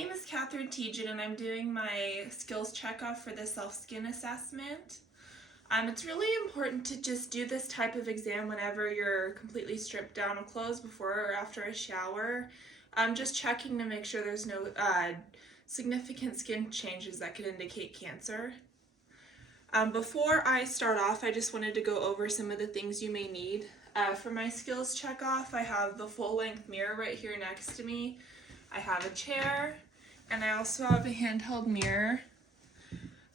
name is Catherine Tejan and I'm doing my skills checkoff for the self-skin assessment. It's really important to just do this type of exam whenever you're completely stripped down of clothes before or after a shower. Just checking to make sure there's no significant skin changes that could indicate cancer. Before I start off, I just wanted to go over some of the things you may need. For my skills checkoff, I have the full-length mirror right here next to me. I have a chair, and I also have a handheld mirror.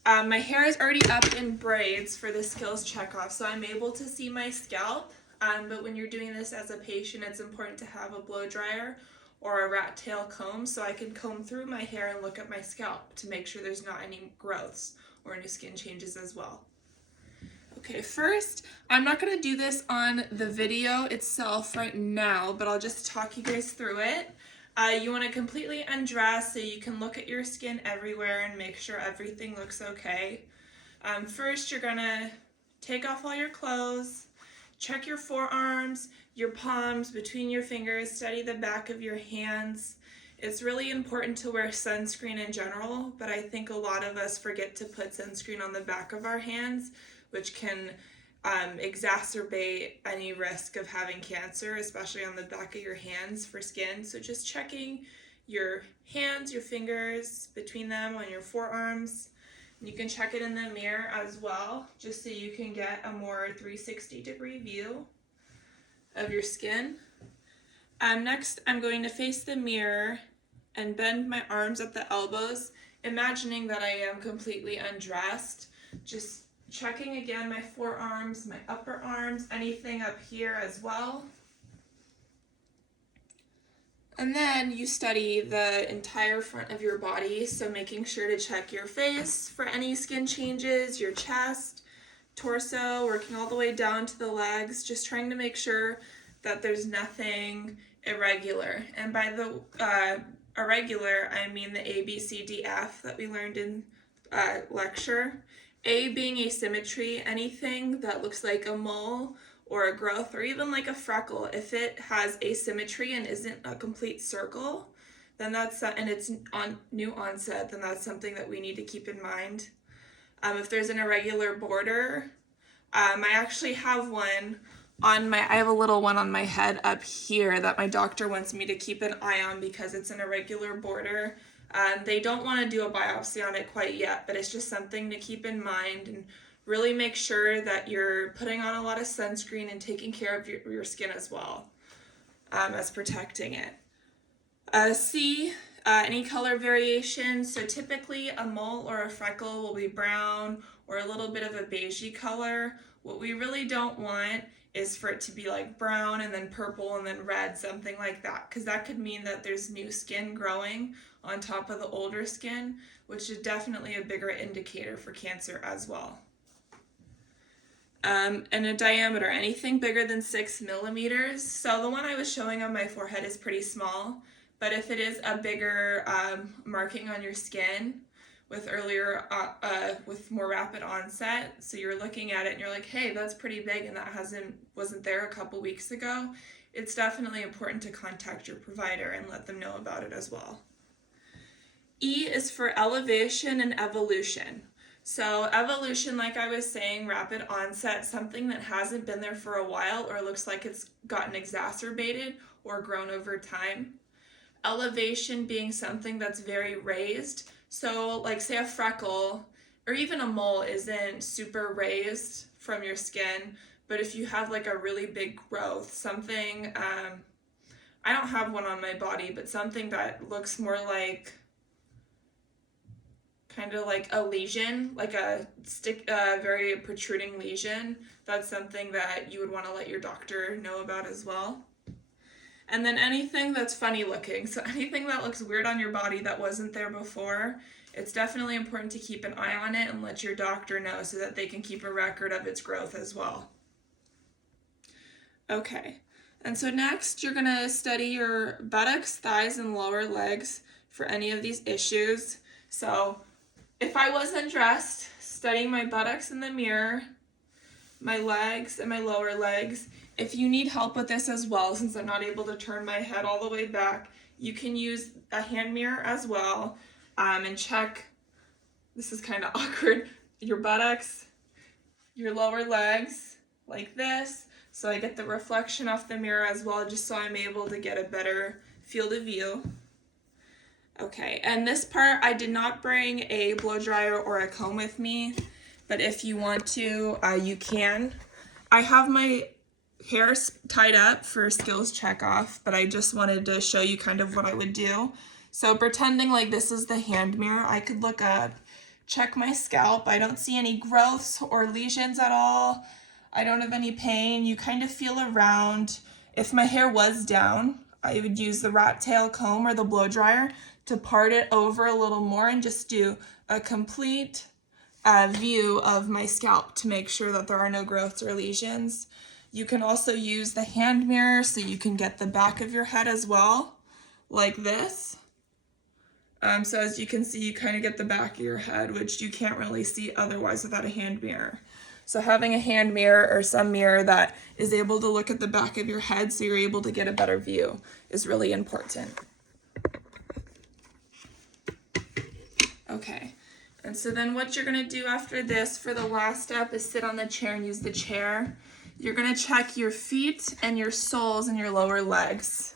My hair is already up in braids for the skills checkoff, so I'm able to see my scalp. But when you're doing this as a patient, it's important to have a blow dryer or a rat tail comb so I can comb through my hair and look at my scalp to make sure there's not any growths or any skin changes as well. Okay, first, I'm not going to do this on the video itself right now, but I'll just talk you guys through it. You want to completely undress so you can look at your skin everywhere and make sure everything looks okay. First, you're going to take off all your clothes, check your forearms, your palms, between your fingers, study the back of your hands. It's really important to wear sunscreen in general, but I think a lot of us forget to put sunscreen on the back of our hands, which can exacerbate any risk of having cancer, especially on the back of your hands for skin. So just checking your hands, your fingers, between them on your forearms. You can check it in the mirror as well, just so you can get a more 360-degree view of your skin. Next, I'm going to face the mirror and bend my arms at the elbows, imagining that I am completely undressed. Just checking again my forearms, my upper arms, anything up here as well. And then you study the entire front of your body, so making sure to check your face for any skin changes, your chest, torso, working all the way down to the legs, just trying to make sure that there's nothing irregular. And by the irregular, I mean the A, B, C, D, F that we learned in lecture. A being asymmetry, anything that looks like a mole or a growth or even like a freckle. If it has asymmetry and isn't a complete circle, then and it's on new onset, then that's something that we need to keep in mind. If there's an irregular border, I actually have one I have a little one on my head up here that my doctor wants me to keep an eye on because it's an irregular border. They don't want to do a biopsy on it quite yet, but it's just something to keep in mind and really make sure that you're putting on a lot of sunscreen and taking care of your skin as well as protecting it. C, any color variation. So typically a mole or a freckle will be brown or a little bit of a beigey color. What we really don't want is for it to be like brown and then purple and then red, something like that, because that could mean that there's new skin growing on top of the older skin, which is definitely a bigger indicator for cancer as well. And a diameter, anything bigger than 6 millimeters. So the one I was showing on my forehead is pretty small, but if it is a bigger marking on your skin with with more rapid onset, so you're looking at it and you're like, hey, that's pretty big and that wasn't there a couple weeks ago, it's definitely important to contact your provider and let them know about it as well. E is for elevation and evolution. So evolution, like I was saying, rapid onset, something that hasn't been there for a while or looks like it's gotten exacerbated or grown over time. Elevation being something that's very raised. So like say a freckle or even a mole isn't super raised from your skin, but if you have like a really big growth, something, I don't have one on my body, but something that looks more like kind of like a lesion, like a very protruding lesion, that's something that you would want to let your doctor know about as well. And then anything that's funny looking, so anything that looks weird on your body that wasn't there before, it's definitely important to keep an eye on it and let your doctor know so that they can keep a record of its growth as well. Okay, and so next you're going to study your buttocks, thighs, and lower legs for any of these issues. So if I was undressed, studying my buttocks in the mirror, my legs and my lower legs, If you need help with this as well, since I'm not able to turn my head all the way back, you can use a hand mirror as well, and check, this is kind of awkward, your buttocks, your lower legs, like this. So I get the reflection off the mirror as well, just so I'm able to get a better field of view. Okay, and this part, I did not bring a blow dryer or a comb with me, but if you want to, you can. I have my hair tied up for skills check off, but I just wanted to show you kind of what I would do. So pretending like this is the hand mirror, I could look up, check my scalp. I don't see any growths or lesions at all. I don't have any pain. You kind of feel around. If my hair was down, I would use the rat tail comb or the blow dryer to part it over a little more and just do a complete view of my scalp to make sure that there are no growths or lesions. You can also use the hand mirror so you can get the back of your head as well, like this. So as you can see, you kind of get the back of your head, which you can't really see otherwise without a hand mirror. So having a hand mirror or some mirror that is able to look at the back of your head so you're able to get a better view is really important. Okay, and so then what you're gonna do after this for the last step is sit on the chair and use the chair. You're gonna check your feet and your soles and your lower legs.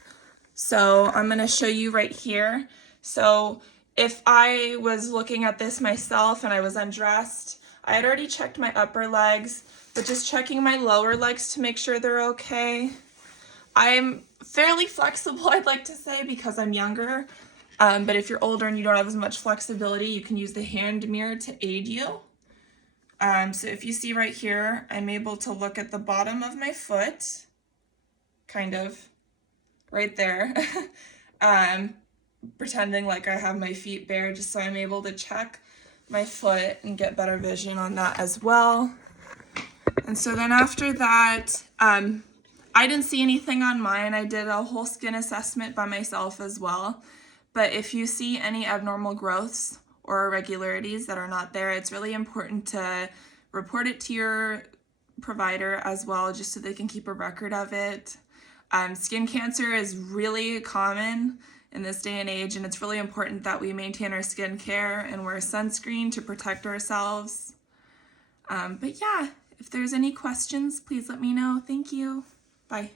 So I'm gonna show you right here. So if I was looking at this myself and I was undressed, I had already checked my upper legs, but just checking my lower legs to make sure they're okay. I'm fairly flexible, I'd like to say, because I'm younger. But if you're older and you don't have as much flexibility, you can use the hand mirror to aid you. So if you see right here, I'm able to look at the bottom of my foot, kind of right there, pretending like I have my feet bare, just so I'm able to check my foot and get better vision on that as well. And so then after that, I didn't see anything on mine. I did a whole skin assessment by myself as well. But if you see any abnormal growths or irregularities that are not there, it's really important to report it to your provider as well, just so they can keep a record of it. Skin cancer is really common in this day and age, and it's really important that we maintain our skincare and wear sunscreen to protect ourselves. But yeah, if there's any questions, please let me know. Thank you. Bye.